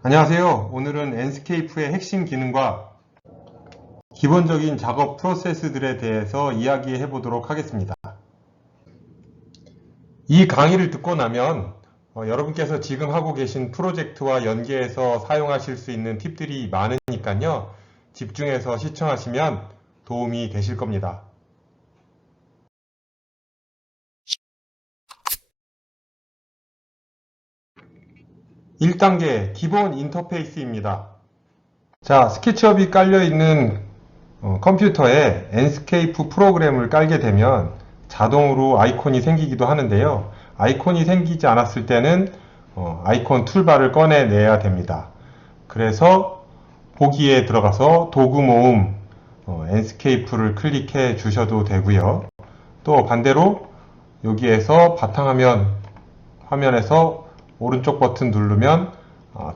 안녕하세요. 오늘은 enscape의 핵심 기능과 기본적인 작업 프로세스들에 대해서 이야기해 보도록 하겠습니다. 이 강의를 듣고 나면 여러분께서 지금 하고 계신 프로젝트와 연계해서 사용하실 수 있는 팁들이 많으니까요. 집중해서 시청하시면 도움이 되실 겁니다. 1단계 기본 인터페이스입니다. 자, 스케치업이 깔려있는 컴퓨터에 enscape 프로그램을 깔게 되면 자동으로 아이콘이 생기기도 하는데요. 아이콘이 생기지 않았을 때는 아이콘 툴바를 꺼내내야 됩니다. 그래서 보기에 들어가서 도구 모음 enscape를 클릭해 주셔도 되고요. 또 반대로 여기에서 바탕화면 화면에서 오른쪽 버튼 누르면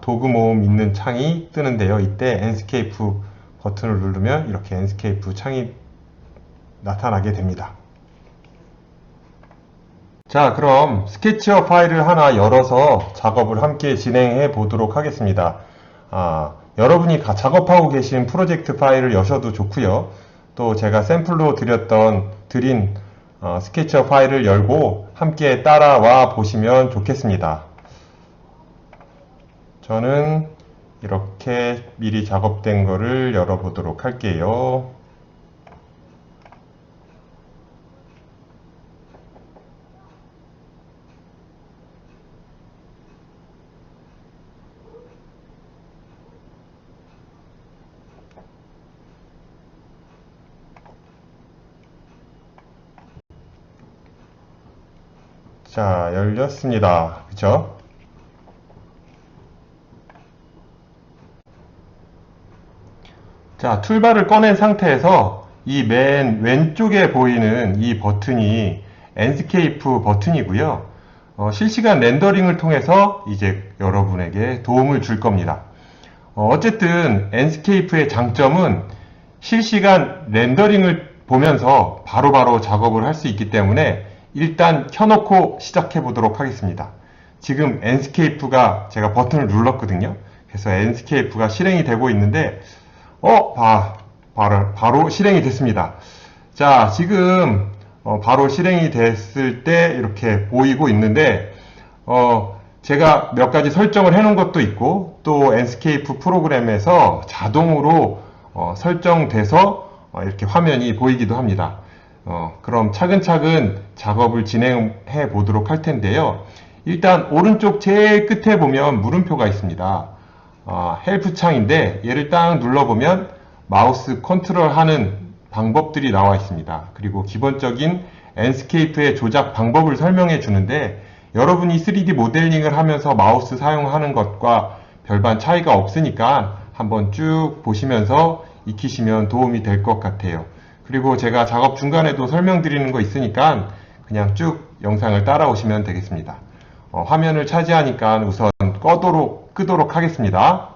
도구 모음 있는 창이 뜨는데요. 이때 enscape 버튼을 누르면 이렇게 enscape 창이 나타나게 됩니다. 자, 그럼 스케치업 파일을 하나 열어서 작업을 함께 진행해 보도록 하겠습니다. 여러분이 작업하고 계신 프로젝트 파일을 여셔도 좋고요. 또 제가 샘플로 드린 스케치업 파일을 열고 함께 따라와 보시면 좋겠습니다. 저는 이렇게 미리 작업된 거를 열어보도록 할게요. 자, 열렸습니다. 그죠? 자, 툴바를 꺼낸 상태에서 이 맨 왼쪽에 보이는 이 버튼이 enscape 버튼이고요. 실시간 렌더링을 통해서 이제 여러분에게 도움을 줄 겁니다. 어쨌든 enscape의 장점은 실시간 렌더링을 보면서 바로바로 작업을 할 수 있기 때문에 일단 켜놓고 시작해 보도록 하겠습니다. 지금 enscape가 제가 버튼을 눌렀거든요. 그래서 enscape가 실행이 되고 있는데 바로 실행이 됐습니다. 자, 지금 바로 실행이 됐을 때 이렇게 보이고 있는데 제가 몇 가지 설정을 해 놓은 것도 있고 또 enscape 프로그램에서 자동으로 설정돼서 이렇게 화면이 보이기도 합니다. 그럼 차근차근 작업을 진행해 보도록 할 텐데요. 일단 오른쪽 제일 끝에 보면 물음표가 있습니다. 헬프 창인데 얘를 딱 눌러보면 마우스 컨트롤 하는 방법들이 나와 있습니다. 그리고 기본적인 enscape의 조작 방법을 설명해 주는데 여러분이 3D 모델링을 하면서 마우스 사용하는 것과 별반 차이가 없으니까 한번 쭉 보시면서 익히시면 도움이 될 것 같아요. 그리고 제가 작업 중간에도 설명드리는 거 있으니까 그냥 쭉 영상을 따라오시면 되겠습니다. 화면을 차지하니까 우선 끄도록 하겠습니다.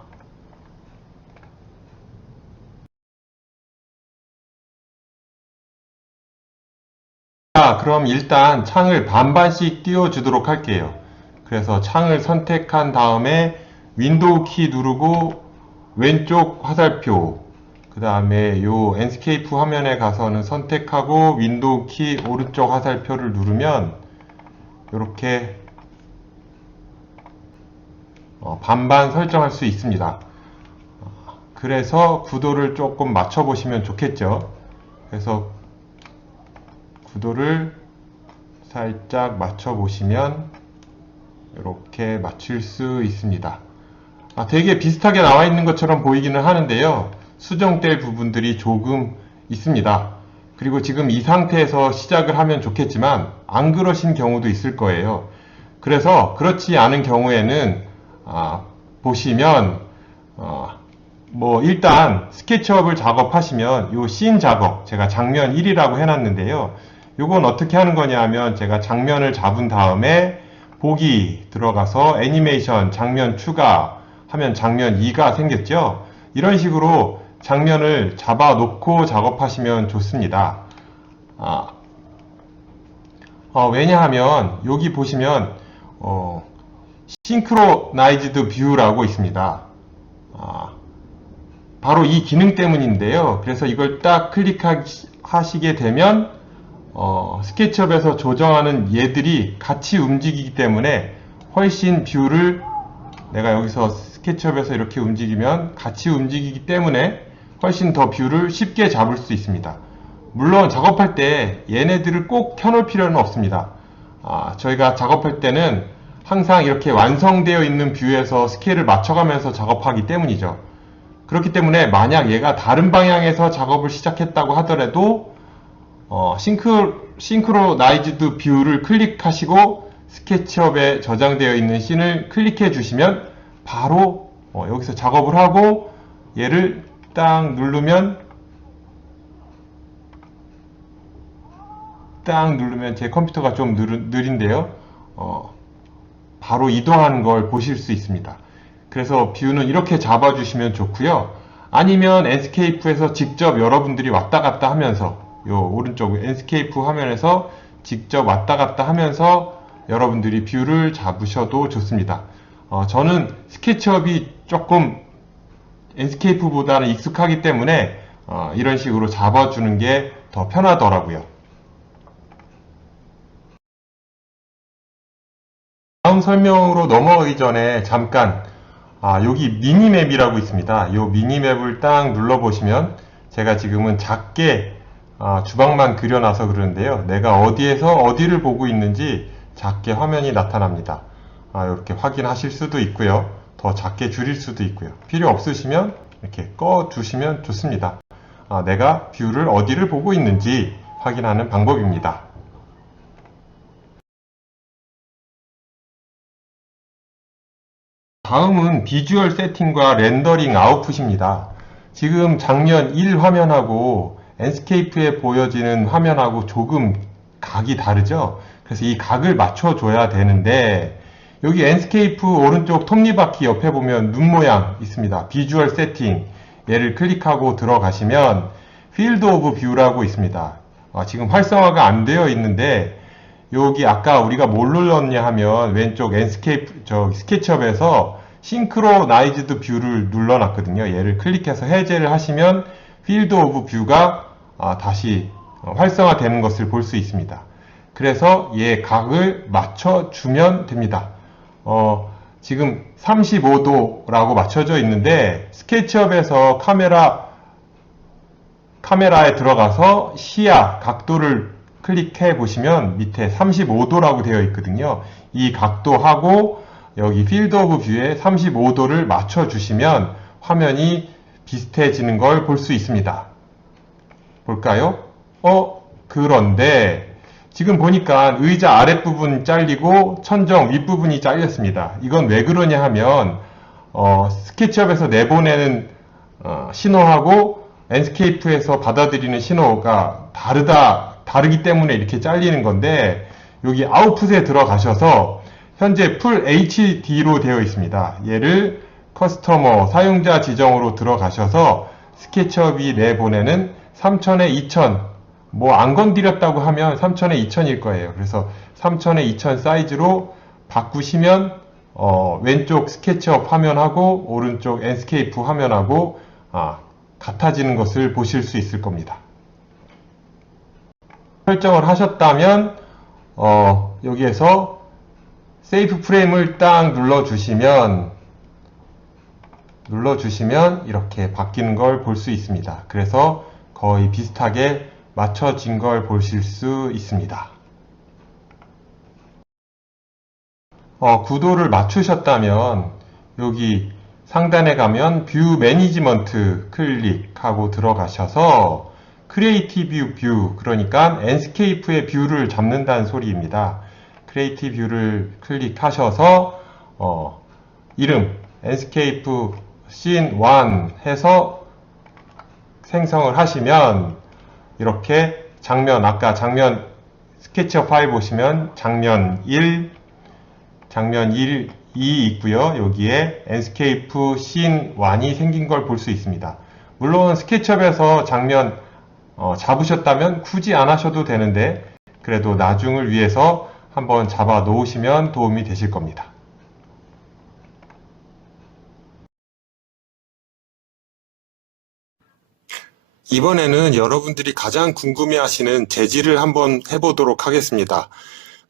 자, 그럼 일단 창을 반반씩 띄워주도록 할게요. 그래서 창을 선택한 다음에 윈도우 키 누르고 왼쪽 화살표, 그 다음에 요 enscape 화면에 가서는 선택하고 윈도우 키 오른쪽 화살표를 누르면 이렇게 반반 설정할 수 있습니다. 그래서 구도를 조금 맞춰 보시면 좋겠죠. 그래서 구도를 살짝 맞춰 보시면 이렇게 맞출 수 있습니다. 되게 비슷하게 나와 있는 것처럼 보이기는 하는데요. 수정될 부분들이 조금 있습니다. 그리고 지금 이 상태에서 시작을 하면 좋겠지만 안 그러신 경우도 있을 거예요. 그래서 그렇지 않은 경우에는 보시면 일단 스케치업을 작업하시면 요 씬 작업, 제가 장면 1이라고 해놨는데요. 요건 어떻게 하는 거냐 하면 제가 장면을 잡은 다음에 보기 들어가서 애니메이션 장면 추가 하면 장면 2가 생겼죠. 이런 식으로 장면을 잡아 놓고 작업하시면 좋습니다. 왜냐하면 여기 보시면 싱크로나이즈드 뷰라고 있습니다. 바로 이 기능 때문인데요. 그래서 이걸 딱 클릭하시게 되면 스케치업에서 조정하는 얘들이 같이 움직이기 때문에 훨씬 뷰를, 내가 여기서 스케치업에서 이렇게 움직이면 같이 움직이기 때문에 훨씬 더 뷰를 쉽게 잡을 수 있습니다. 물론 작업할 때 얘네들을 꼭 켜놓을 필요는 없습니다. 저희가 작업할 때는 항상 이렇게 완성되어 있는 뷰에서 스케일을 맞춰가면서 작업하기 때문이죠. 그렇기 때문에 만약 얘가 다른 방향에서 작업을 시작했다고 하더라도 싱크로나이즈드 뷰를 클릭하시고 스케치업에 저장되어 있는 씬을 클릭해 주시면 바로 여기서 작업을 하고 얘를 딱 누르면 제 컴퓨터가 좀 느린데요. 바로 이동하는 걸 보실 수 있습니다. 그래서 뷰는 이렇게 잡아주시면 좋고요. 아니면 엔스케이프에서 직접 여러분들이 왔다 갔다 하면서 요 오른쪽 엔스케이프 화면에서 직접 왔다 갔다 하면서 여러분들이 뷰를 잡으셔도 좋습니다. 저는 스케치업이 조금 엔스케이프보다는 익숙하기 때문에 이런 식으로 잡아주는 게 더 편하더라고요. 다음 설명으로 넘어가기 전에 잠깐 여기 미니맵이라고 있습니다. 이 미니맵을 딱 눌러보시면 제가 지금은 작게 주방만 그려놔서 그러는데요. 내가 어디에서 어디를 보고 있는지 작게 화면이 나타납니다. 이렇게 확인하실 수도 있고요. 더 작게 줄일 수도 있고요. 필요 없으시면 이렇게 꺼주시면 좋습니다. 내가 뷰를 어디를 보고 있는지 확인하는 방법입니다. 다음은 비주얼 세팅과 렌더링 아웃풋입니다. 지금 장면 1 화면하고 엔스케이프에 보여지는 화면하고 조금 각이 다르죠? 그래서 이 각을 맞춰줘야 되는데 여기 엔스케이프 오른쪽 톱니바퀴 옆에 보면 눈 모양 있습니다. 비주얼 세팅, 얘를 클릭하고 들어가시면 필드 오브 뷰라고 있습니다. 지금 활성화가 안 되어 있는데 여기 아까 우리가 뭘 눌렀냐 하면 왼쪽 스케치업에서 싱크로나이즈드 뷰를 눌러놨거든요. 얘를 클릭해서 해제를 하시면 필드 오브 뷰가 다시 활성화되는 것을 볼 수 있습니다. 그래서 얘 각을 맞춰주면 됩니다. 지금 35도라고 맞춰져 있는데 스케치업에서 카메라에 들어가서 시야 각도를 클릭해 보시면 밑에 35도라고 되어 있거든요. 이 각도하고 여기 필드 오브 뷰에 35도를 맞춰 주시면 화면이 비슷해지는 걸 볼 수 있습니다. 볼까요? 그런데 지금 보니까 의자 아랫부분 잘리고 천정 윗부분이 잘렸습니다. 이건 왜 그러냐 하면 스케치업에서 내보내는 신호하고 엔스케이프에서 받아들이는 신호가 다르기 때문에 이렇게 잘리는 건데 여기 아웃풋에 들어가셔서 현재 풀 HD로 되어 있습니다. 얘를 커스터머 사용자 지정으로 들어가셔서 스케치업이 내보내는 3000에 2000 안 건드렸다고 하면 3000에 2000일 거예요. 그래서 3000에 2000 사이즈로 바꾸시면 왼쪽 스케치업 화면하고 오른쪽 엔스케이프 화면하고 같아지는 것을 보실 수 있을 겁니다. 설정을 하셨다면 여기에서 세이프 프레임을 딱 눌러주시면 이렇게 바뀌는 걸 볼 수 있습니다. 그래서 거의 비슷하게 맞춰진 걸 보실 수 있습니다. 구도를 맞추셨다면 여기 상단에 가면 뷰 매니지먼트 클릭하고 들어가셔서 크리에이티브 뷰, 그러니까 엔스케이프의 뷰를 잡는다는 소리입니다. 크리에이티브 뷰를 클릭하셔서 이름 엔스케이프 씬 1 해서 생성을 하시면 이렇게 아까 장면 스케치업 파일 보시면 장면 1, 장면 2 있고요. 여기에 엔스케이프 씬 1이 생긴 걸 볼 수 있습니다. 물론 스케치업에서 장면 잡으셨다면 굳이 안 하셔도 되는데 그래도 나중을 위해서 한번 잡아 놓으시면 도움이 되실 겁니다. 이번에는 여러분들이 가장 궁금해하시는 재질을 한번 해보도록 하겠습니다.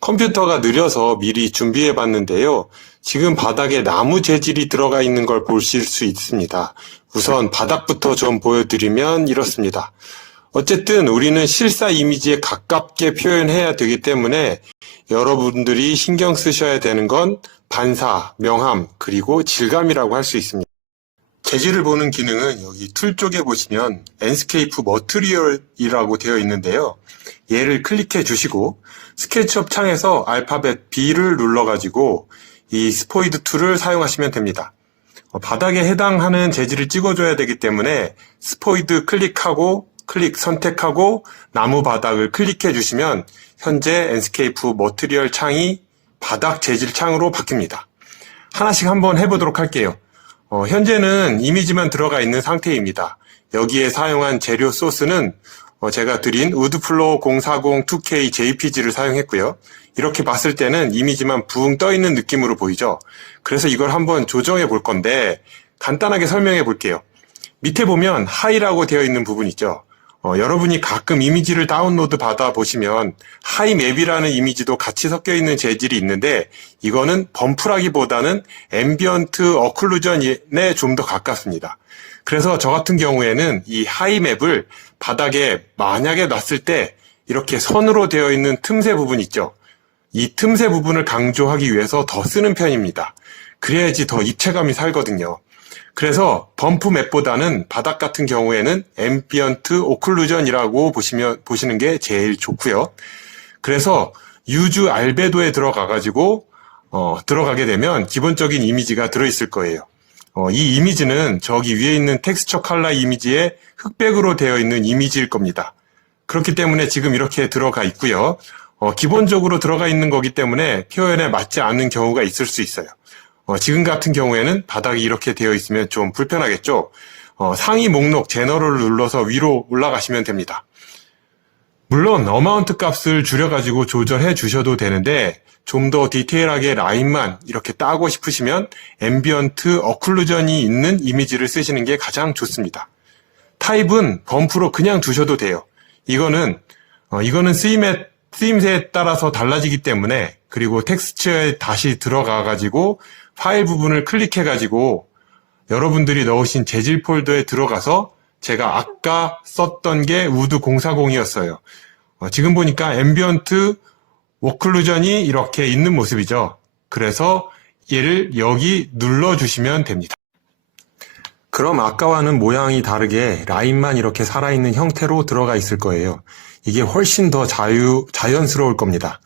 컴퓨터가 느려서 미리 준비해 봤는데요. 지금 바닥에 나무 재질이 들어가 있는 걸 보실 수 있습니다. 우선 바닥부터 좀 보여드리면 이렇습니다. 어쨌든 우리는 실사 이미지에 가깝게 표현해야 되기 때문에 여러분들이 신경 쓰셔야 되는 건 반사, 명암, 그리고 질감이라고 할 수 있습니다. 재질을 보는 기능은 여기 툴 쪽에 보시면 enscape material이라고 되어 있는데요. 얘를 클릭해 주시고 스케치업 창에서 알파벳 B를 눌러가지고 이 스포이드 툴을 사용하시면 됩니다. 바닥에 해당하는 재질을 찍어줘야 되기 때문에 스포이드 클릭하고 클릭 선택하고 나무 바닥을 클릭해 주시면 현재 enscape material 창이 바닥 재질 창으로 바뀝니다. 하나씩 한번 해보도록 할게요. 현재는 이미지만 들어가 있는 상태입니다. 여기에 사용한 재료 소스는 제가 드린 우드플로우 040 2K JPG를 사용했고요. 이렇게 봤을 때는 이미지만 붕 떠 있는 느낌으로 보이죠. 그래서 이걸 한번 조정해 볼 건데 간단하게 설명해 볼게요. 밑에 보면 하이라고 되어 있는 부분 있죠. 여러분이 가끔 이미지를 다운로드 받아 보시면 하이맵이라는 이미지도 같이 섞여 있는 재질이 있는데 이거는 범프라기보다는 앰비언트 어클루전에 좀 더 가깝습니다. 그래서 저 같은 경우에는 이 하이맵을 바닥에 만약에 놨을 때 이렇게 선으로 되어 있는 틈새 부분 있죠. 이 틈새 부분을 강조하기 위해서 더 쓰는 편입니다. 그래야지 더 입체감이 살거든요. 그래서 범프 맵보다는 바닥 같은 경우에는 앰비언트 오클루전이라고 보시는 게 제일 좋고요. 그래서 유즈 알베도에 들어가게 되면 기본적인 이미지가 들어있을 거예요. 이 이미지는 저기 위에 있는 텍스처 컬러 이미지에 흑백으로 되어 있는 이미지일 겁니다. 그렇기 때문에 지금 이렇게 들어가 있고요. 기본적으로 들어가 있는 거기 때문에 표현에 맞지 않는 경우가 있을 수 있어요. 지금 같은 경우에는 바닥이 이렇게 되어 있으면 좀 불편하겠죠. 상위 목록 제너럴을 눌러서 위로 올라가시면 됩니다. 물론 어마운트 값을 줄여가지고 조절해 주셔도 되는데 좀 더 디테일하게 라인만 이렇게 따고 싶으시면 앰비언트 어클루전이 있는 이미지를 쓰시는 게 가장 좋습니다. 타입은 범프로 그냥 두셔도 돼요. 이거는 쓰임새에 따라서 달라지기 때문에 그리고 텍스처에 다시 들어가가지고 파일 부분을 클릭해가지고 여러분들이 넣으신 재질 폴더에 들어가서 제가 아까 썼던 게 우드 040이었어요. 지금 보니까 앰비언트 오클루전이 이렇게 있는 모습이죠. 그래서 얘를 여기 눌러주시면 됩니다. 그럼 아까와는 모양이 다르게 라인만 이렇게 살아있는 형태로 들어가 있을 거예요. 이게 훨씬 더 자연스러울 겁니다.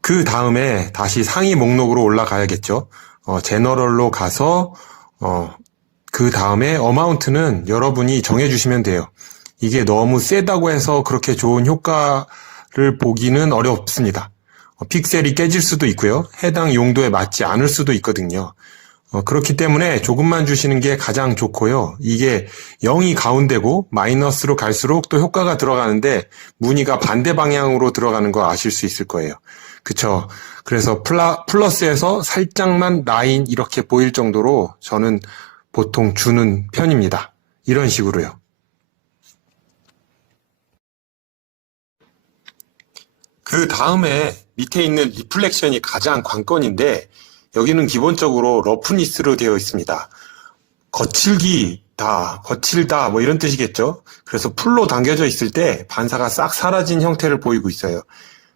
그 다음에 다시 상위 목록으로 올라가야겠죠. 제너럴로 가서 그 다음에 어마운트는 여러분이 정해주시면 돼요. 이게 너무 세다고 해서 그렇게 좋은 효과를 보기는 어렵습니다. 픽셀이 깨질 수도 있고요. 해당 용도에 맞지 않을 수도 있거든요. 그렇기 때문에 조금만 주시는 게 가장 좋고요. 이게 0이 가운데고 마이너스로 갈수록 또 효과가 들어가는데 무늬가 반대 방향으로 들어가는 거 아실 수 있을 거예요. 그쵸? 그래서 플러스에서 살짝만 라인 이렇게 보일 정도로 저는 보통 주는 편입니다. 이런 식으로요. 그 다음에 밑에 있는 리플렉션이 가장 관건인데 여기는 기본적으로 러프니스로 되어 있습니다. 거칠다 뭐 이런 뜻이겠죠. 그래서 풀로 당겨져 있을 때 반사가 싹 사라진 형태를 보이고 있어요.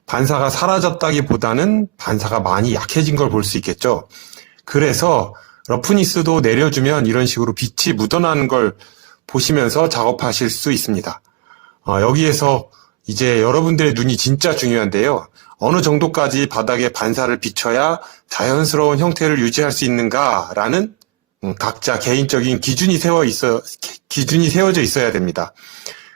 반사가 사라졌다기보다는 반사가 많이 약해진 걸 볼 수 있겠죠. 그래서 러프니스도 내려주면 이런 식으로 빛이 묻어나는 걸 보시면서 작업하실 수 있습니다. 여기에서 이제 여러분들의 눈이 진짜 중요한데요. 어느 정도까지 바닥에 반사를 비춰야 자연스러운 형태를 유지할 수 있는가라는 각자 개인적인 기준이 세워져 있어야 됩니다.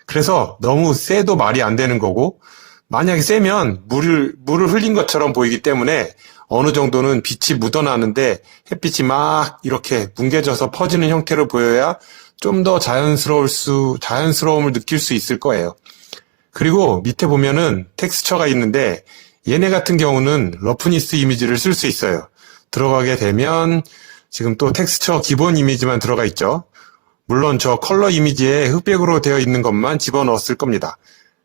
그래서 너무 세도 말이 안 되는 거고 만약에 세면 물을 흘린 것처럼 보이기 때문에 어느 정도는 빛이 묻어나는데 햇빛이 막 이렇게 뭉개져서 퍼지는 형태로 보여야 좀 더 자연스러움을 느낄 수 있을 거예요. 그리고 밑에 보면은 텍스처가 있는데 얘네 같은 경우는 러프니스 이미지를 쓸 수 있어요. 들어가게 되면 지금 또 텍스처 기본 이미지만 들어가 있죠. 물론 저 컬러 이미지에 흑백으로 되어 있는 것만 집어넣었을 겁니다.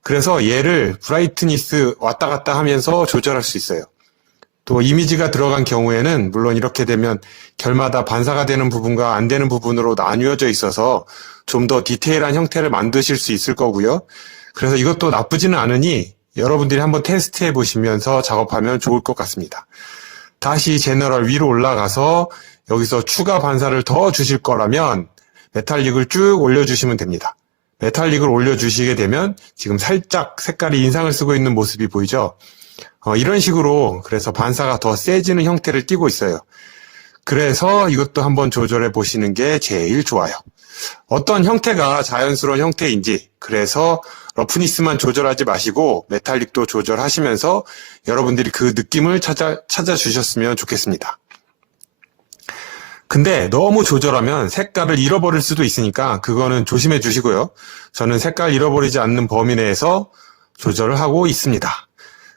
그래서 얘를 브라이트니스 왔다 갔다 하면서 조절할 수 있어요. 또 이미지가 들어간 경우에는 물론 이렇게 되면 결마다 반사가 되는 부분과 안 되는 부분으로 나뉘어져 있어서 좀 더 디테일한 형태를 만드실 수 있을 거고요. 그래서 이것도 나쁘지는 않으니 여러분들이 한번 테스트해 보시면서 작업하면 좋을 것 같습니다. 다시 제너럴 위로 올라가서 여기서 추가 반사를 더 주실 거라면 메탈릭을 쭉 올려주시면 됩니다. 메탈릭을 올려주시게 되면 지금 살짝 색깔이 인상을 쓰고 있는 모습이 보이죠? 이런 식으로 그래서 반사가 더 세지는 형태를 띠고 있어요. 그래서 이것도 한번 조절해 보시는 게 제일 좋아요. 어떤 형태가 자연스러운 형태인지, 그래서 러프니스만 조절하지 마시고 메탈릭도 조절하시면서 여러분들이 그 느낌을 찾아주셨으면 좋겠습니다. 근데 너무 조절하면 색깔을 잃어버릴 수도 있으니까 그거는 조심해 주시고요. 저는 색깔 잃어버리지 않는 범위 내에서 조절을 하고 있습니다.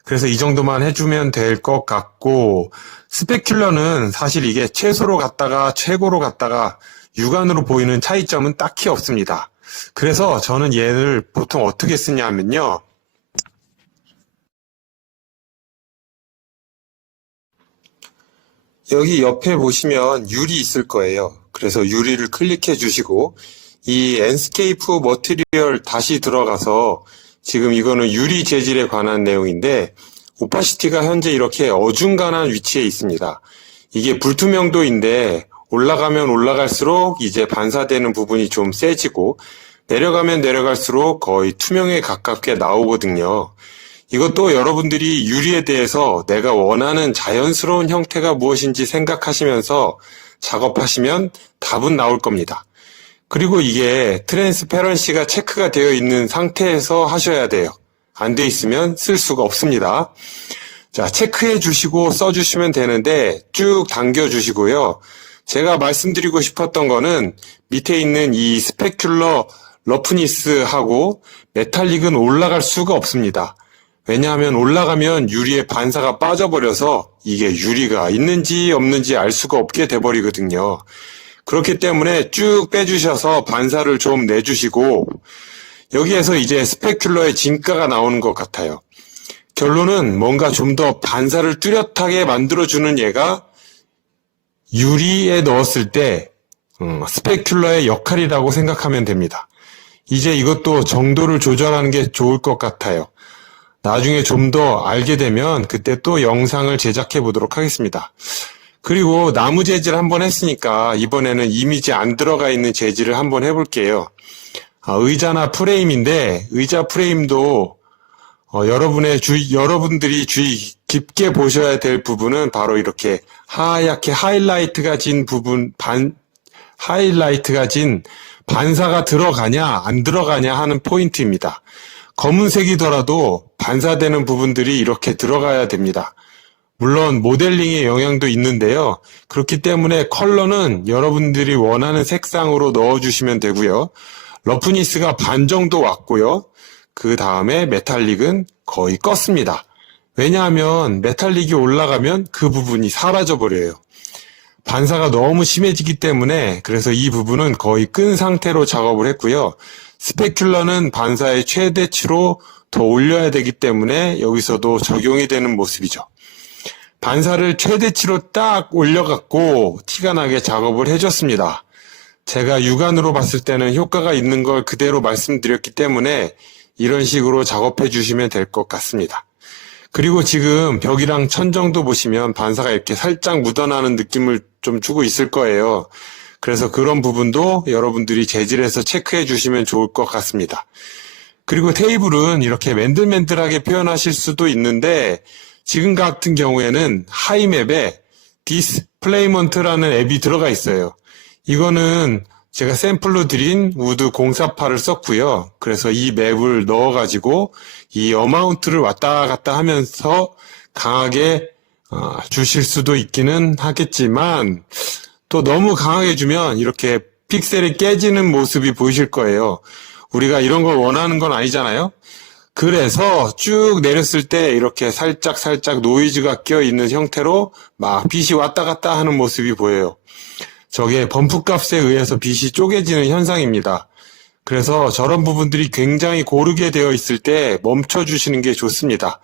그래서 이 정도만 해주면 될 것 같고, 스페큘러는 사실 이게 최소로 갔다가 최고로 갔다가 육안으로 보이는 차이점은 딱히 없습니다. 그래서 저는 얘를 보통 어떻게 쓰냐 하면요. 여기 옆에 보시면 유리 있을 거예요. 그래서 유리를 클릭해 주시고 이 엔스케이프 머티리얼 다시 들어가서 지금 이거는 유리 재질에 관한 내용인데 오파시티가 현재 이렇게 어중간한 위치에 있습니다. 이게 불투명도인데 올라가면 올라갈수록 이제 반사되는 부분이 좀 세지고 내려가면 내려갈수록 거의 투명에 가깝게 나오거든요. 이것도 여러분들이 유리에 대해서 내가 원하는 자연스러운 형태가 무엇인지 생각하시면서 작업하시면 답은 나올 겁니다. 그리고 이게 트랜스페런시가 체크가 되어 있는 상태에서 하셔야 돼요. 안 돼 있으면 쓸 수가 없습니다. 자, 체크해 주시고 써주시면 되는데 쭉 당겨 주시고요. 제가 말씀드리고 싶었던 거는 밑에 있는 이 스페큘러 러프니스하고 메탈릭은 올라갈 수가 없습니다. 왜냐하면 올라가면 유리의 반사가 빠져버려서 이게 유리가 있는지 없는지 알 수가 없게 돼버리거든요. 그렇기 때문에 쭉 빼주셔서 반사를 좀 내주시고 여기에서 이제 스페큘러의 진가가 나오는 것 같아요. 결론은 뭔가 좀 더 반사를 뚜렷하게 만들어주는 얘가 유리에 넣었을 때 스페큘러의 역할이라고 생각하면 됩니다. 이제 이것도 정도를 조절하는 게 좋을 것 같아요. 나중에 좀 더 알게 되면 그때 또 영상을 제작해 보도록 하겠습니다. 그리고 나무 재질 한번 했으니까 이번에는 이미지 안 들어가 있는 재질을 한번 해볼게요. 의자나 프레임인데 의자 프레임도 여러분들이 주의 깊게 보셔야 될 부분은 바로 이렇게 하얗게 하이라이트가 진 부분, 하이라이트가 진 반사가 들어가냐 안 들어가냐 하는 포인트입니다. 검은색이더라도 반사되는 부분들이 이렇게 들어가야 됩니다. 물론 모델링의 영향도 있는데요. 그렇기 때문에 컬러는 여러분들이 원하는 색상으로 넣어주시면 되고요. 러프니스가 반 정도 왔고요. 그 다음에 메탈릭은 거의 껐습니다. 왜냐하면 메탈릭이 올라가면 그 부분이 사라져 버려요. 반사가 너무 심해지기 때문에 그래서 이 부분은 거의 끈 상태로 작업을 했고요. 스페큘러는 반사의 최대치로 더 올려야 되기 때문에 여기서도 적용이 되는 모습이죠. 반사를 최대치로 딱 올려갖고 티가 나게 작업을 해줬습니다. 제가 육안으로 봤을 때는 효과가 있는 걸 그대로 말씀드렸기 때문에 이런 식으로 작업해 주시면 될 것 같습니다. 그리고 지금 벽이랑 천정도 보시면 반사가 이렇게 살짝 묻어나는 느낌을 좀 주고 있을 거예요. 그래서 그런 부분도 여러분들이 재질에서 체크해 주시면 좋을 것 같습니다. 그리고 테이블은 이렇게 맨들맨들하게 표현하실 수도 있는데 지금 같은 경우에는 하이맵에 디스플레이먼트라는 앱이 들어가 있어요. 이거는 제가 샘플로 드린 우드 048을 썼고요. 그래서 이 맵을 넣어가지고 이 어마운트를 왔다 갔다 하면서 강하게 주실 수도 있기는 하겠지만 또 너무 강하게 주면 이렇게 픽셀이 깨지는 모습이 보이실 거예요. 우리가 이런 걸 원하는 건 아니잖아요. 그래서 쭉 내렸을 때 이렇게 살짝 노이즈가 껴있는 형태로 막 빛이 왔다 갔다 하는 모습이 보여요. 저게 범프 값에 의해서 빛이 쪼개지는 현상입니다. 그래서 저런 부분들이 굉장히 고르게 되어 있을 때 멈춰주시는 게 좋습니다.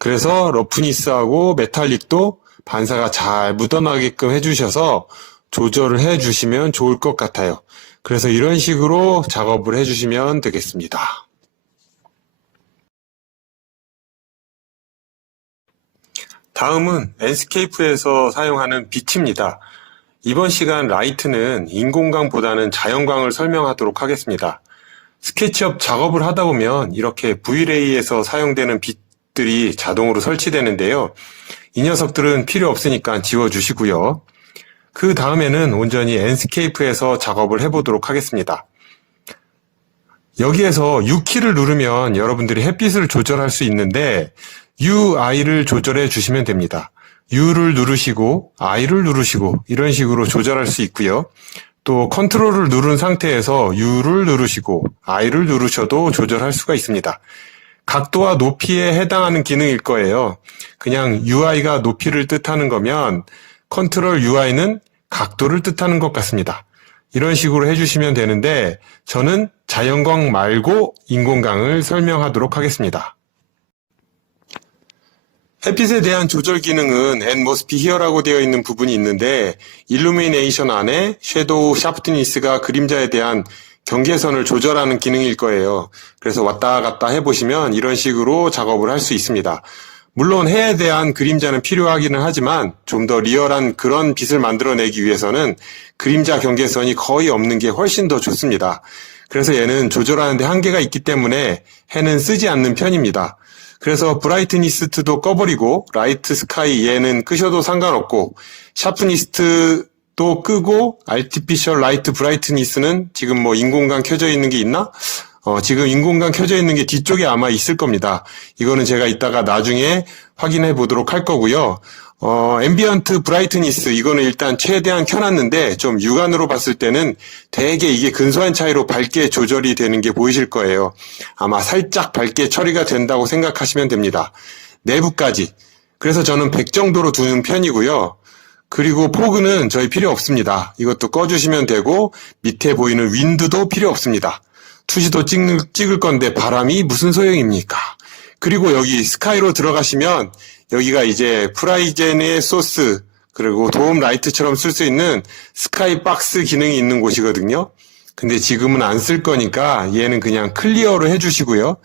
그래서 러프니스하고 메탈릭도 반사가 잘 묻어나게끔 해주셔서 조절을 해주시면 좋을 것 같아요. 그래서 이런 식으로 작업을 해주시면 되겠습니다. 다음은 enscape에서 사용하는 빛입니다. 이번 시간 라이트는 인공광보다는 자연광을 설명하도록 하겠습니다. 스케치업 작업을 하다 보면 이렇게 V-Ray에서 사용되는 빛들이 자동으로 설치되는데요. 이 녀석들은 필요 없으니까 지워주시고요. 그 다음에는 온전히 enscape에서 작업을 해보도록 하겠습니다. 여기에서 U키를 누르면 여러분들이 햇빛을 조절할 수 있는데 UI를 조절해 주시면 됩니다. U를 누르시고 I를 누르시고 이런 식으로 조절할 수 있고요. 또 컨트롤을 누른 상태에서 U를 누르시고 I를 누르셔도 조절할 수가 있습니다. 각도와 높이에 해당하는 기능일 거예요. 그냥 UI가 높이를 뜻하는 거면 컨트롤 UI는 각도를 뜻하는 것 같습니다. 이런 식으로 해주시면 되는데 저는 자연광 말고 인공광을 설명하도록 하겠습니다. 햇빛에 대한 조절 기능은 Atmosphere Here라고 되어 있는 부분이 있는데 일루미네이션 안에 섀도우 샤프트니스가 그림자에 대한 경계선을 조절하는 기능일 거예요. 그래서 왔다 갔다 해보시면 이런 식으로 작업을 할 수 있습니다. 물론 해에 대한 그림자는 필요하기는 하지만 좀 더 리얼한 그런 빛을 만들어내기 위해서는 그림자 경계선이 거의 없는 게 훨씬 더 좋습니다. 그래서 얘는 조절하는데 한계가 있기 때문에 해는 쓰지 않는 편입니다. 그래서 브라이트니스트도 꺼버리고 라이트 스카이 얘는 끄셔도 상관없고 샤프니스트도 끄고 아티피셜 라이트 브라이트니스는 지금 뭐 인공광 켜져 있는 게 있나? 지금 인공광 켜져 있는 게 뒤쪽에 아마 있을 겁니다. 이거는 제가 이따가 나중에 확인해 보도록 할 거고요. 앰비언트 브라이트니스 이거는 일단 최대한 켜놨는데 좀 육안으로 봤을 때는 되게 이게 근소한 차이로 밝게 조절이 되는 게 보이실 거예요. 아마 살짝 밝게 처리가 된다고 생각하시면 됩니다. 내부까지. 그래서 저는 100 정도로 두는 편이고요. 그리고 포그는 저희 필요 없습니다. 이것도 꺼주시면 되고 밑에 보이는 윈드도 필요 없습니다. 투시도 찍을 건데 바람이 무슨 소용입니까? 그리고 여기 스카이로 들어가시면 여기가 이제 프라이젠의 소스 그리고 도움 라이트처럼 쓸 수 있는 스카이 박스 기능이 있는 곳이거든요. 근데 지금은 안 쓸 거니까 얘는 그냥 클리어로 해주시고요.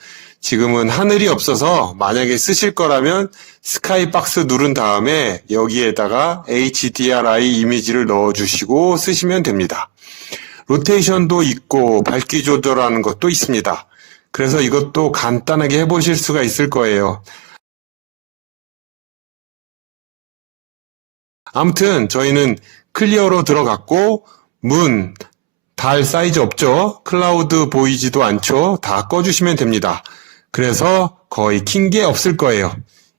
지금은 하늘이 없어서 만약에 쓰실 거라면 스카이 박스 누른 다음에 여기에다가 HDRI 이미지를 넣어주시고 쓰시면 됩니다. 로테이션도 있고 밝기 조절하는 것도 있습니다. 그래서 이것도 간단하게 해보실 수가 있을 거예요. 아무튼 저희는 클리어로 들어갔고 문, 달 사이즈 없죠? 클라우드 보이지도 않죠? 다 꺼주시면 됩니다. 그래서 거의 킨 게 없을 거예요.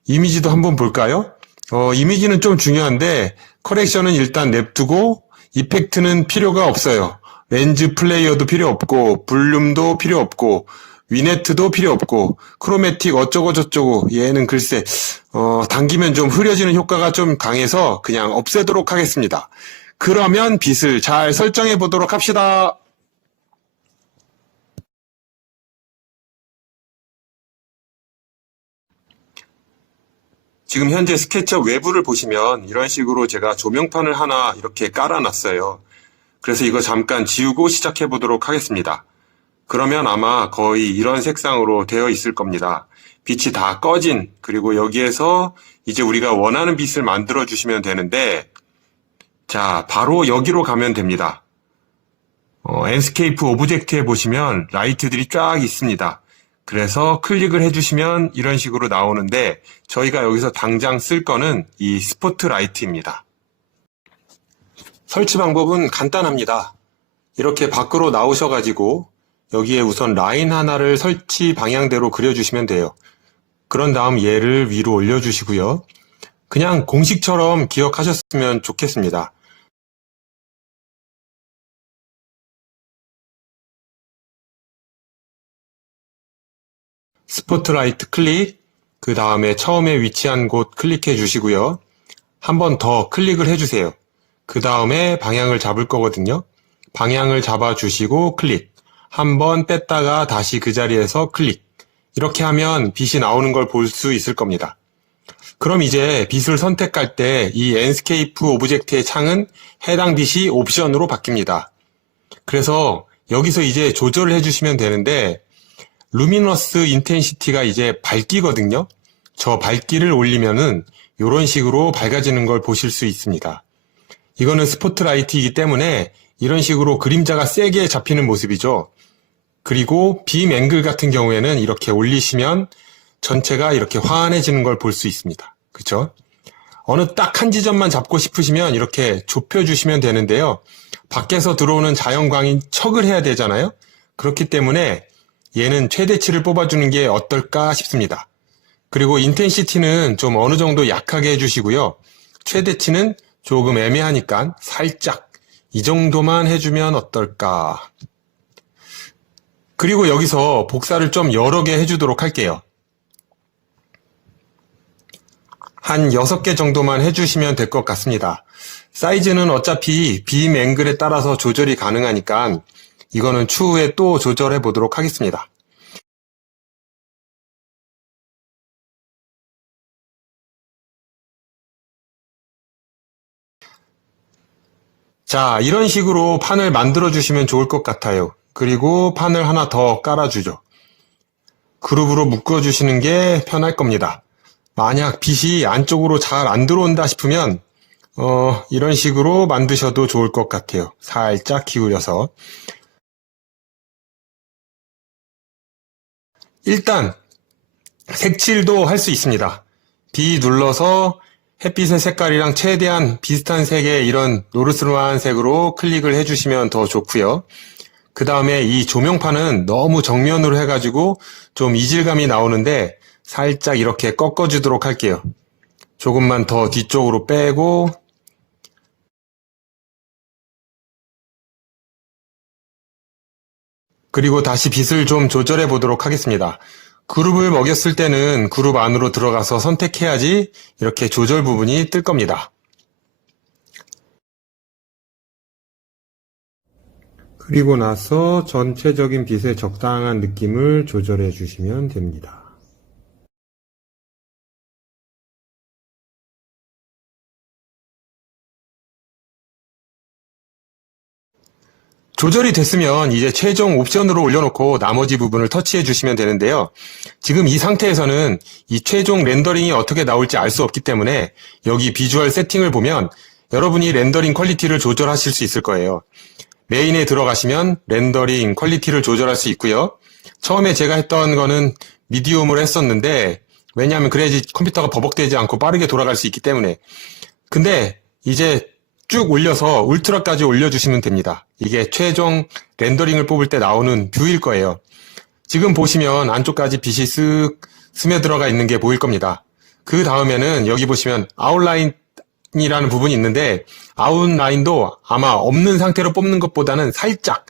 이미지도 한번 볼까요? 이미지는 좀 중요한데 커렉션은 일단 냅두고 이펙트는 필요가 없어요. 렌즈 플레이어도 필요 없고 볼륨도 필요 없고 위네트도 필요 없고 크로매틱 어쩌고 저쩌고 얘는 글쎄 당기면 좀 흐려지는 효과가 좀 강해서 그냥 없애도록 하겠습니다. 그러면 빛을 잘 설정해 보도록 합시다. 지금 현재 스케치업 외부를 보시면 이런 식으로 제가 조명판을 하나 이렇게 깔아놨어요. 그래서 이거 잠깐 지우고 시작해 보도록 하겠습니다. 그러면 아마 거의 이런 색상으로 되어 있을 겁니다. 빛이 다 꺼진 그리고 여기에서 이제 우리가 원하는 빛을 만들어 주시면 되는데 자 바로 여기로 가면 됩니다. enscape 오브젝트에 보시면 라이트들이 쫙 있습니다. 그래서 클릭을 해주시면 이런 식으로 나오는데 저희가 여기서 당장 쓸 거는 이 스포트라이트입니다. 설치 방법은 간단합니다. 이렇게 밖으로 나오셔가지고 여기에 우선 라인 하나를 설치 방향대로 그려주시면 돼요. 그런 다음 얘를 위로 올려주시고요. 그냥 공식처럼 기억하셨으면 좋겠습니다. 스포트라이트 클릭, 그 다음에 처음에 위치한 곳 클릭해 주시고요. 한 번 더 클릭을 해주세요. 그 다음에 방향을 잡을 거거든요. 방향을 잡아주시고 클릭. 한번 뺐다가 다시 그 자리에서 클릭. 이렇게 하면 빛이 나오는 걸 볼 수 있을 겁니다. 그럼 이제 빛을 선택할 때 이 enscape 오브젝트의 창은 해당 빛이 옵션으로 바뀝니다. 그래서 여기서 이제 조절을 해주시면 되는데 루미너스 인텐시티가 이제 밝기거든요. 저 밝기를 올리면은 이런 식으로 밝아지는 걸 보실 수 있습니다. 이거는 스포트라이트이기 때문에 이런 식으로 그림자가 세게 잡히는 모습이죠. 그리고 빔 앵글 같은 경우에는 이렇게 올리시면 전체가 이렇게 환해지는 걸 볼 수 있습니다. 그쵸? 어느 딱 한 지점만 잡고 싶으시면 이렇게 좁혀주시면 되는데요. 밖에서 들어오는 자연광이 척을 해야 되잖아요. 그렇기 때문에 얘는 최대치를 뽑아주는 게 어떨까 싶습니다. 그리고 인텐시티는 좀 어느 정도 약하게 해주시고요. 최대치는 조금 애매하니까 살짝 이 정도만 해주면 어떨까. 그리고 여기서 복사를 좀 여러 개 해주도록 할게요. 한 6개 정도만 해주시면 될 것 같습니다. 사이즈는 어차피 빔 앵글에 따라서 조절이 가능하니까 이거는 추후에 또 조절해 보도록 하겠습니다. 자, 이런 식으로 판을 만들어 주시면 좋을 것 같아요. 그리고 판을 하나 더 깔아주죠. 그룹으로 묶어주시는 게 편할 겁니다. 만약 빛이 안쪽으로 잘 안 들어온다 싶으면 이런 식으로 만드셔도 좋을 것 같아요. 살짝 기울여서. 일단 색칠도 할 수 있습니다. B 눌러서 햇빛의 색깔이랑 최대한 비슷한 색의 이런 노르스름한 색으로 클릭을 해주시면 더 좋고요. 그 다음에 이 조명판은 너무 정면으로 해가지고 좀 이질감이 나오는데 살짝 이렇게 꺾어주도록 할게요. 조금만 더 뒤쪽으로 빼고 그리고 다시 빛을 좀 조절해 보도록 하겠습니다. 그룹을 먹였을 때는 그룹 안으로 들어가서 선택해야지 이렇게 조절 부분이 뜰 겁니다. 그리고 나서 전체적인 빛의 적당한 느낌을 조절해 주시면 됩니다. 조절이 됐으면 이제 최종 옵션으로 올려놓고 나머지 부분을 터치해 주시면 되는데요. 지금 이 상태에서는 이 최종 렌더링이 어떻게 나올지 알 수 없기 때문에 여기 비주얼 세팅을 보면 여러분이 렌더링 퀄리티를 조절하실 수 있을 거예요. 메인에 들어가시면 렌더링 퀄리티를 조절할 수 있고요. 처음에 제가 했던 거는 미디움으로 했었는데 왜냐하면 그래야지 컴퓨터가 버벅대지 않고 빠르게 돌아갈 수 있기 때문에. 근데 이제 쭉 올려서 울트라까지 올려주시면 됩니다. 이게 최종 렌더링을 뽑을 때 나오는 뷰일 거예요. 지금 보시면 안쪽까지 빛이 쓱 스며들어가 있는 게 보일 겁니다. 그 다음에는 여기 보시면 아웃라인이라는 부분이 있는데 아웃라인도 아마 없는 상태로 뽑는 것보다는 살짝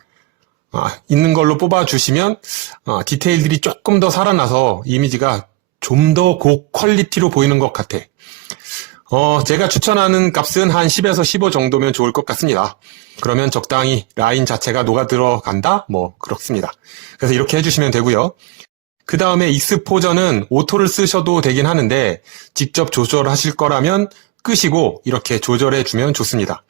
있는 걸로 뽑아주시면 디테일들이 조금 더 살아나서 이미지가 좀 더 고퀄리티로 보이는 것 같아. 제가 추천하는 값은 한 10에서 15 정도면 좋을 것 같습니다. 그러면 적당히 라인 자체가 녹아 들어간다? 뭐 그렇습니다. 그래서 이렇게 해주시면 되고요. 그 다음에 익스포저는 오토를 쓰셔도 되긴 하는데 직접 조절하실 거라면 끄시고 이렇게 조절해 주면 좋습니다.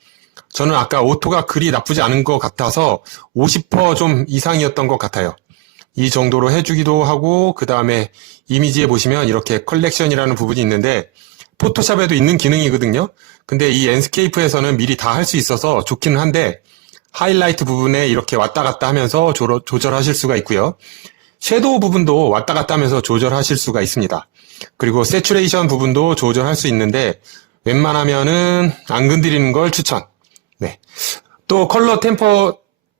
저는 아까 오토가 그리 나쁘지 않은 것 같아서 50% 좀 이상이었던 것 같아요. 이 정도로 해주기도 하고 그 다음에 이미지에 보시면 이렇게 컬렉션이라는 부분이 있는데 포토샵에도 있는 기능이거든요. 근데 이 엔스케이프에서는 미리 다 할 수 있어서 좋기는 한데 하이라이트 부분에 이렇게 왔다 갔다 하면서 조절하실 수가 있고요. 섀도우 부분도 왔다 갔다 하면서 조절하실 수가 있습니다. 그리고 세츄레이션 부분도 조절할 수 있는데 웬만하면은 안 건드리는 걸 추천. 네. 또 컬러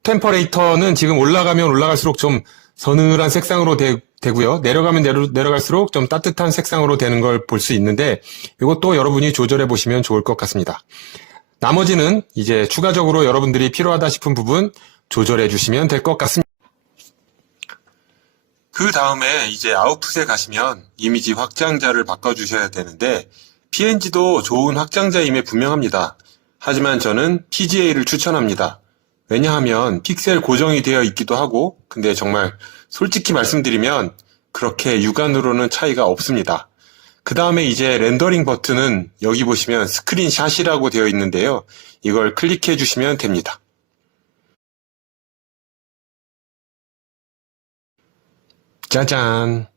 템퍼레이터는 지금 올라가면 올라갈수록 좀 서늘한 색상으로 되고요. 내려가면 내려갈수록 좀 따뜻한 색상으로 되는 걸 볼 수 있는데 이것도 여러분이 조절해 보시면 좋을 것 같습니다. 나머지는 이제 추가적으로 여러분들이 필요하다 싶은 부분 조절해 주시면 될 것 같습니다. 그 다음에 이제 아웃풋에 가시면 이미지 확장자를 바꿔주셔야 되는데 PNG도 좋은 확장자임에 분명합니다. 하지만 저는 PGA를 추천합니다. 왜냐하면 픽셀 고정이 되어 있기도 하고, 근데 정말 솔직히 말씀드리면 그렇게 육안으로는 차이가 없습니다. 그 다음에 이제 렌더링 버튼은 여기 보시면 스크린샷이라고 되어 있는데요. 이걸 클릭해 주시면 됩니다. 짜잔!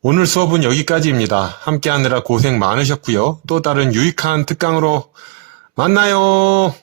오늘 수업은 여기까지입니다. 함께 하느라 고생 많으셨고요. 또 다른 유익한 특강으로 만나요!